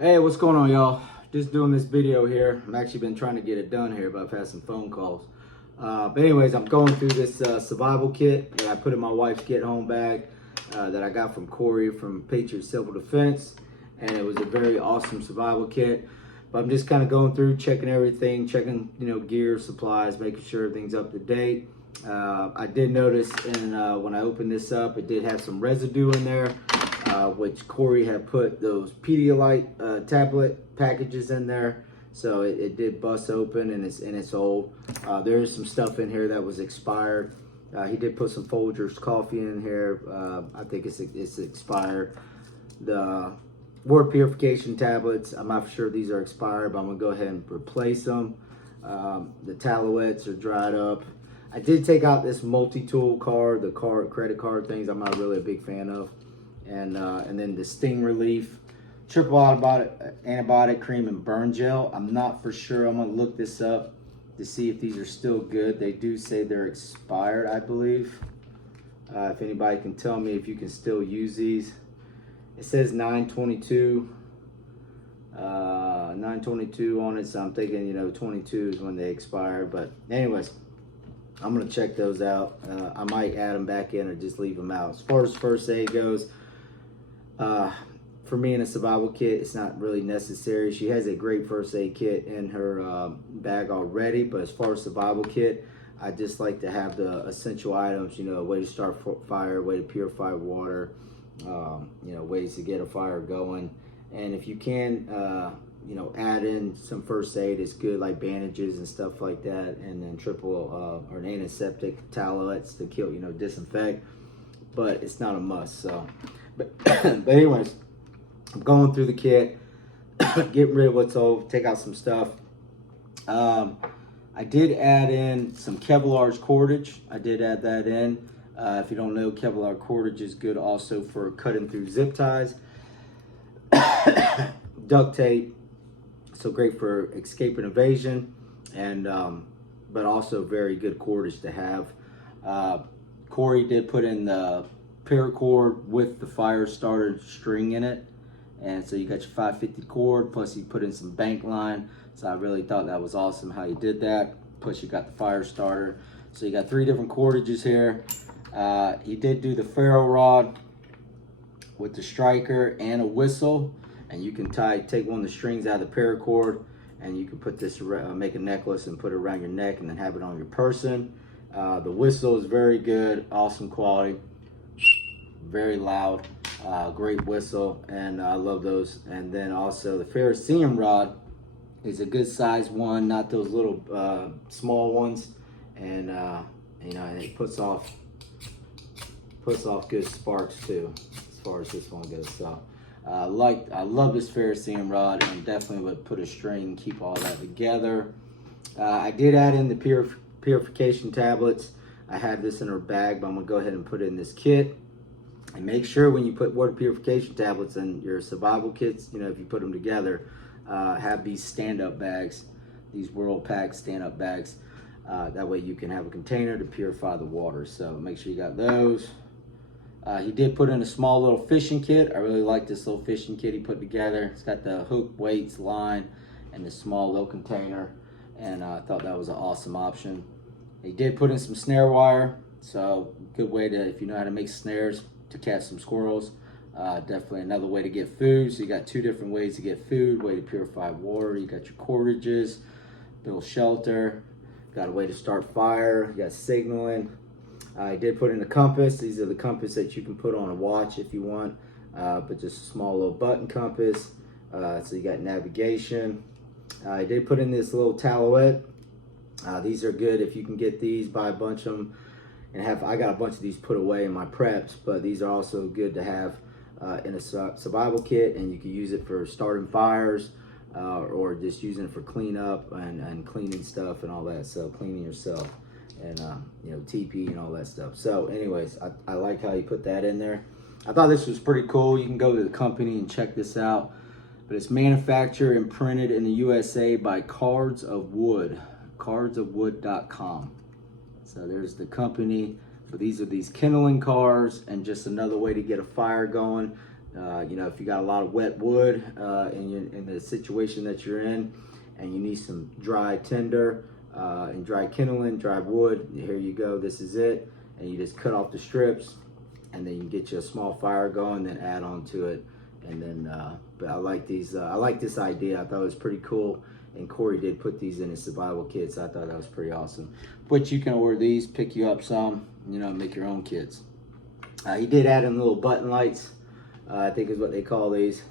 Hey, what's going on, y'all? Just doing this video here. I'm actually been trying to get it done here, but I've had some phone calls. But anyways, I'm going through this survival kit that I put in my wife's get home bag that I got from Corey from Patriot Civil Defense, and it was a very awesome survival kit. But I'm just kind of going through, checking everything, checking gear, supplies, making sure everything's up to date. I did notice, when I opened this up, it did have some residue in there. Which Corey had put those Pedialyte tablet packages in there, so it did bust open and it's old. There is some stuff in here that was expired. He did put some Folgers coffee in here. I think it's expired. The water purification tablets, I'm not sure these are expired, but I'm gonna go ahead and replace them. The Talouettes are dried up. I did take out this multi-tool card, the credit card things I'm not really a big fan of. And then the Sting Relief, triple antibiotic cream and burn gel. I'm not for sure. I'm gonna look this up to see if these are still good. They do say they're expired, I believe. If anybody can tell me if you can still use these. It says 9/22, 9/22 on it, so I'm thinking 22 is when they expire. But anyways, I'm gonna check those out. I might add them back in or just leave them out. As far as first aid goes, for me in a survival kit, it's not really necessary. She has a great first aid kit in her bag already, but as far as survival kit, I just like to have the essential items, a way to start fire, a way to purify water, ways to get a fire going. And if you can, add in some first aid, it's good, like bandages and stuff like that, and then triple or an antiseptic towelettes to kill, disinfect, but it's not a must. So, but anyways, I'm going through the kit, getting rid of what's old, take out some stuff. I did add in some Kevlar cordage. I did add that in. If you don't know, Kevlar cordage is good also for cutting through zip ties. Duct tape, so great for escape and evasion, and but also very good cordage to have. Corey did put in the paracord with the fire starter string in it, and so you got your 550 cord, plus he put in some bank line, so I really thought that was awesome how you did that. Plus you got the fire starter, so you got 3 different cordages here. He did do the ferro rod with the striker and a whistle, and you can take one of the strings out of the paracord, and you can put this, make a necklace and put it around your neck and then have it on your person. The whistle is very good, awesome quality, very loud, great whistle, and I love those. And then also the ferrocerium rod is a good size one, not those little small ones, and it puts off good sparks too, as far as this one goes. So I love this ferrocerium rod, and definitely would put a string, keep all that together. I did add in the purification tablets. I had this in her bag, but I'm gonna go ahead and put it in this kit. And make sure when you put water purification tablets in your survival kits, if you put them together, have these stand-up bags, these Whirl-Pak stand-up bags. That way you can have a container to purify the water. So make sure you got those. He did put in a small little fishing kit. I really like this little fishing kit he put together. It's got the hook, weights, line, and this small little container. And I thought that was an awesome option. He did put in some snare wire. So good way to, if you know how to make snares to catch some squirrels. Definitely another way to get food. So you got 2 different ways to get food, way to purify water. You got your cordages, build shelter, got a way to start fire, you got signaling. I did put in a compass. These are the compass that you can put on a watch if you want, but just a small little button compass. So you got navigation. I did put in this little Talouette. These are good if you can get these, buy a bunch of them, and I got a bunch of these put away in my preps, but these are also good to have in a survival kit, and you can use it for starting fires, or just using it for cleanup and cleaning stuff and all that. So cleaning yourself, and TP and all that stuff. So anyways, I like how you put that in there. I thought this was pretty cool. You can go to the company and check this out, but it's manufactured and printed in the USA by Cards of Wood, cardsofwood.com. So there's the company. But these are these kindling cars, and just another way to get a fire going. You know, if you got a lot of wet wood in the situation that you're in, and you need some dry tinder and dry kindling, dry wood, here you go. This is it, and you just cut off the strips, and then you can get you a small fire going, then add on to it. And then, but I like these. I like this idea. I thought it was pretty cool. And Corey did put these in his survival kits. So I thought that was pretty awesome. But you can order these, pick you up some, you know, make your own kits. He did add in little button lights. I think is what they call these.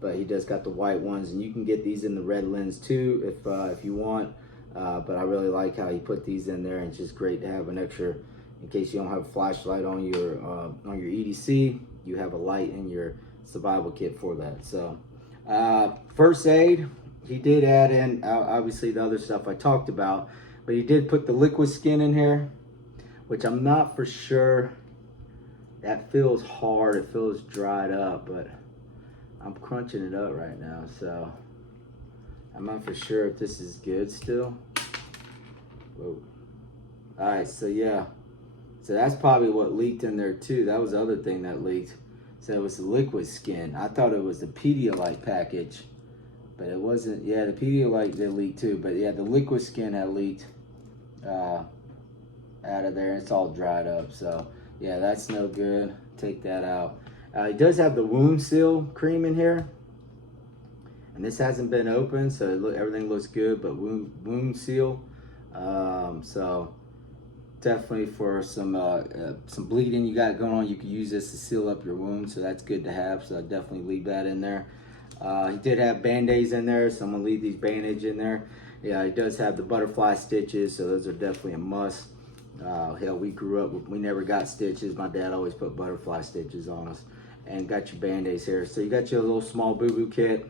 But he does got the white ones, and you can get these in the red lens too if you want. But I really like how he put these in there, and it's just great to have an extra in case you don't have a flashlight on your EDC. You have a light in your survival kit for that. So first aid, he did add in obviously the other stuff I talked about, but he did put the liquid skin in here, which I'm not for sure. That feels hard, it feels dried up, but I'm crunching it up right now, so I'm not for sure if this is good still. Whoa. All right, so yeah, so that's probably what leaked in there too. That was the other thing that leaked. So it was the liquid skin. I thought it was the Pedialyte package, but it wasn't. Yeah, the Pedialyte did leak too, but yeah, the liquid skin had leaked out of there. It's all dried up, so yeah, that's no good. Take that out. It does have the wound seal cream in here, and this hasn't been opened, so everything looks good. But wound seal, so definitely for some bleeding you got going on, you can use this to seal up your wound, so that's good to have. So I definitely leave that in there. He did have band-aids in there, so I'm gonna leave these band-aids in there. Yeah, he does have the butterfly stitches, so those are definitely a must. Hell, we grew up, we never got stitches. My dad always put butterfly stitches on us. And got your band-aids here. So you got your little small boo-boo kit,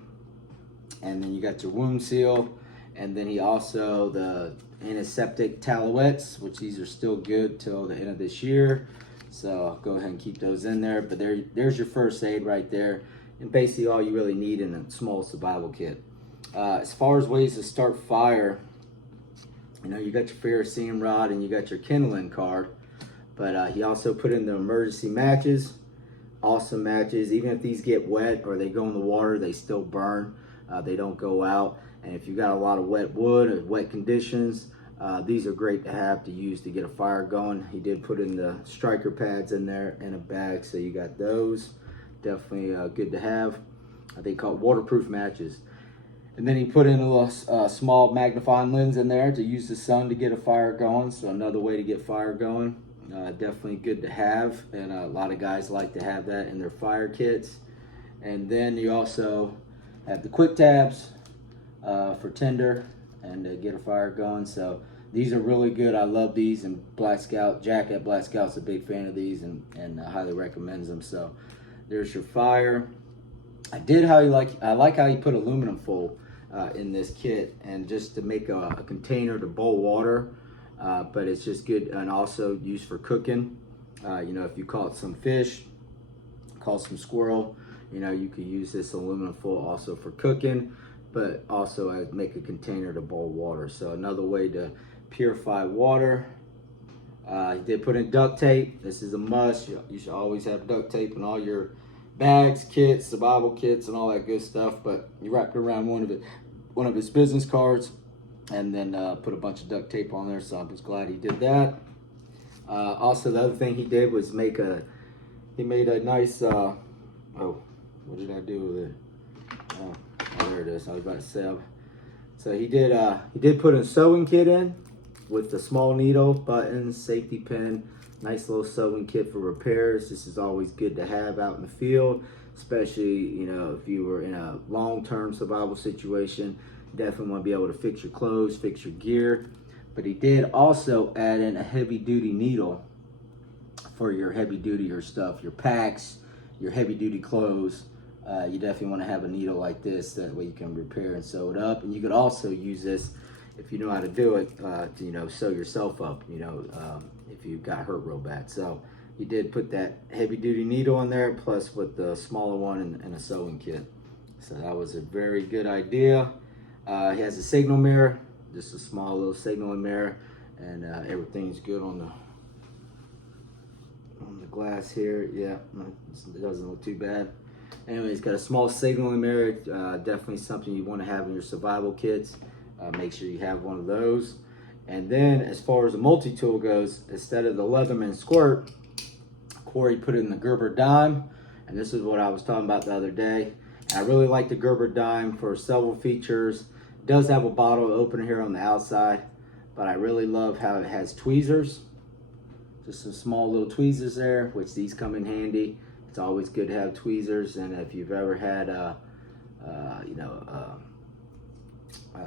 and then you got your wound seal, and then he also the antiseptic towelettes, which these are still good till the end of this year. So I'll go ahead and keep those in there. But there's your first aid right there, and basically all you really need in a small survival kit. As far as ways to start fire, you know, you got your ferrocerium rod and you got your kindling card, but he also put in the emergency matches. Awesome matches. Even if these get wet or they go in the water, they still burn. They don't go out. And if you got a lot of wet wood or wet conditions, these are great to have to use to get a fire going. He did put in the striker pads in there in a bag, so you got those. Definitely good to have. They call it waterproof matches. And then he put in a little small magnifying lens in there to use the sun to get a fire going. So another way to get fire going. Definitely good to have, and a lot of guys like to have that in their fire kits. And then you also have the quick tabs for tinder and to get a fire going. So these are really good. I love these, and Black Scout, Jack at Black Scout's a big fan of these and highly recommends them. So there's your fire. I like how you put aluminum foil in this kit, and just to make a container to boil water. But it's just good, and also used for cooking. You know, if you caught some fish, caught some squirrel, you know, you could use this aluminum foil also for cooking, but also as make a container to boil water. So another way to purify water. He did put in duct tape. This is a must. You should always have duct tape in all your bags, kits, survival kits, and all that good stuff. But you wrapped around one of his business cards, and then put a bunch of duct tape on there, so I was glad he did that. Also, the other thing he did was made a nice, oh, what did I do with it? Oh, there it is. I was about to say. So he did put a sewing kit in with the small needle, buttons, safety pin, nice little sewing kit for repairs. This is always good to have out in the field, especially, you know, if you were in a long-term survival situation. Definitely want to be able to fix your clothes, fix your gear. But he did also add in a heavy-duty needle for your heavy-duty stuff, your packs, your heavy-duty clothes. You definitely want to have a needle like this, that way you can repair and sew it up. And you could also use this, if you know how to do it, to, you know, sew yourself up, you know, if you got hurt real bad. So he did put that heavy-duty needle in there, plus with the smaller one and a sewing kit. So that was a very good idea. He has a signal mirror, just a small little signaling mirror, and everything's good on the glass here. Yeah, it doesn't look too bad. Anyway, it's got a small signaling mirror. Definitely something you want to have in your survival kits. Make sure you have one of those. And then as far as the multi-tool goes, instead of the Leatherman squirt, Corey put in the Gerber dime. And this is what I was talking about the other day. And I really like the Gerber dime for several features. It does have a bottle opener here on the outside, but I really love how it has tweezers. Just some small little tweezers there, which these come in handy. It's always good to have tweezers, and if you've ever had a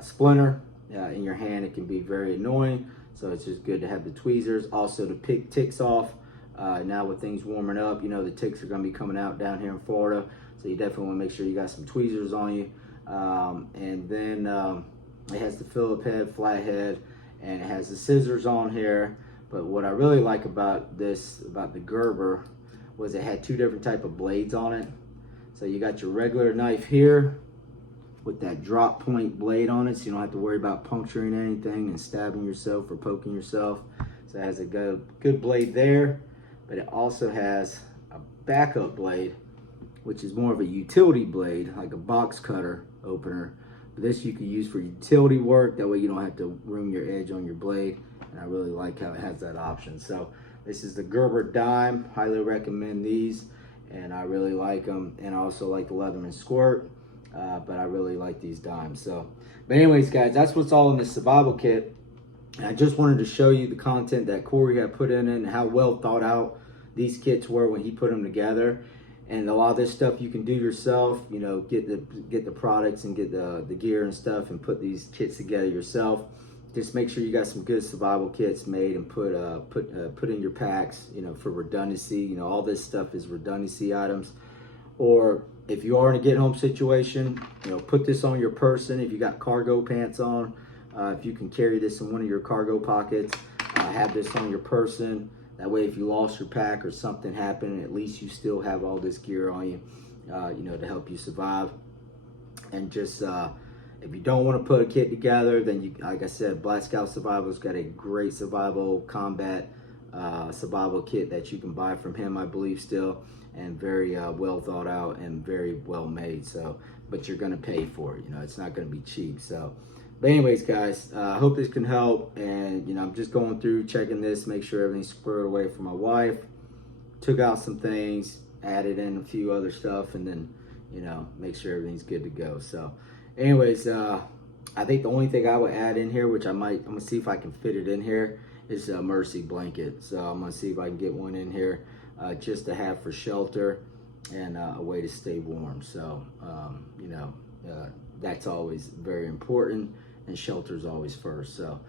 splinter in your hand, it can be very annoying. So it's just good to have the tweezers. Also to pick ticks off. Now with things warming up, you know the ticks are going to be coming out down here in Florida. So you definitely want to make sure you got some tweezers on you. And then it has the Phillip head, flat head, and it has the scissors on here. But what I really like about this, about the Gerber, was it had two different type of blades on it. So you got your regular knife here with that drop point blade on it, so you don't have to worry about puncturing anything and stabbing yourself or poking yourself. So it has a good blade there, but it also has a backup blade, which is more of a utility blade, like a box cutter opener. But this you can use for utility work. That way you don't have to ruin your edge on your blade. And I really like how it has that option. So this is the Gerber dime. Highly recommend these, and I really like them. And I also like the Leatherman squirt, but I really like these dimes. So, but anyways, guys, that's what's all in this survival kit. And I just wanted to show you the content that Corey had put in it and how well thought out these kits were when he put them together. And a lot of this stuff you can do yourself. You know, get the products and get the gear and stuff, and put these kits together yourself. Just make sure you got some good survival kits made and put in your packs, you know, for redundancy. You know, all this stuff is redundancy items. Or if you are in a get-home situation, you know, put this on your person. If you got cargo pants on, if you can carry this in one of your cargo pockets, have this on your person. That way, if you lost your pack or something happened, at least you still have all this gear on you, you know, to help you survive. And just if you don't want to put a kit together, then you, like I said, Black Scout Survival's got a great survival combat survival kit that you can buy from him, I believe, still, and very well thought out and very well made. So, but you're gonna pay for it. You know, it's not gonna be cheap. So, but anyways, guys, I hope this can help. And you know, I'm just going through checking this, make sure everything's squared away for my wife. Took out some things, added in a few other stuff, and then, you know, make sure everything's good to go. So anyways, I think the only thing I would add in here, which I'm gonna see if I can fit it in here, is a Mercy blanket. So I'm gonna see if I can get one in here, just to have for shelter and a way to stay warm. So you know, that's always very important, and shelter's always first. So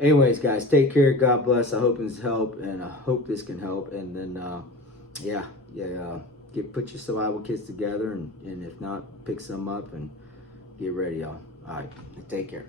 anyways, guys, take care. God bless. I hope this helped, and I hope this can help. And then put your survival kits together, and if not, pick some up and get ready, y'all. All right, take care.